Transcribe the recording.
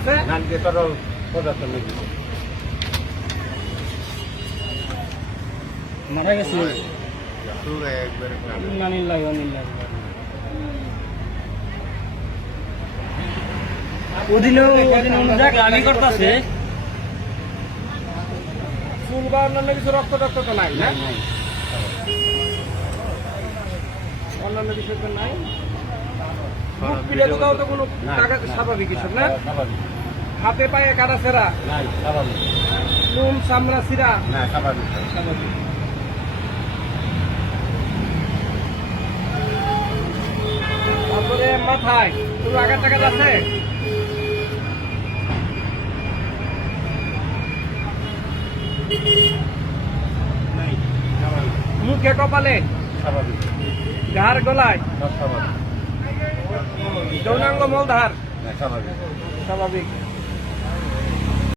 আছে নাক দিয়ে তরল পদার্থ নেই। মারা গেছে পুরো একবারে ওদিনে অনুযায়ী রানিং করতেছে চুল বা অন্যান্য কিছু রক্ত টক্ত তো নাই না অন্যান্য কিছু তো নাই বুক পিড়ে কোথাও তো কোনো স্বাভাবিক কিছু না স্বাভাবিক হাতে পায়ে কাটা ছেঁড়া নাই, স্বাভাবিক নুন চামড়া ছিঁড়া না, স্বাভাবিক স্বাভাবিক তারপরে মাথায় কোনো আঘাত টাঘাত আছে নাই, স্বাভাবিক মুখে কপালে স্বাভাবিক ঘাড় গলায় সব স্বাভাবিক যৌনাঙ্গ মলধার না, স্বাভাবিক স্বাভাবিক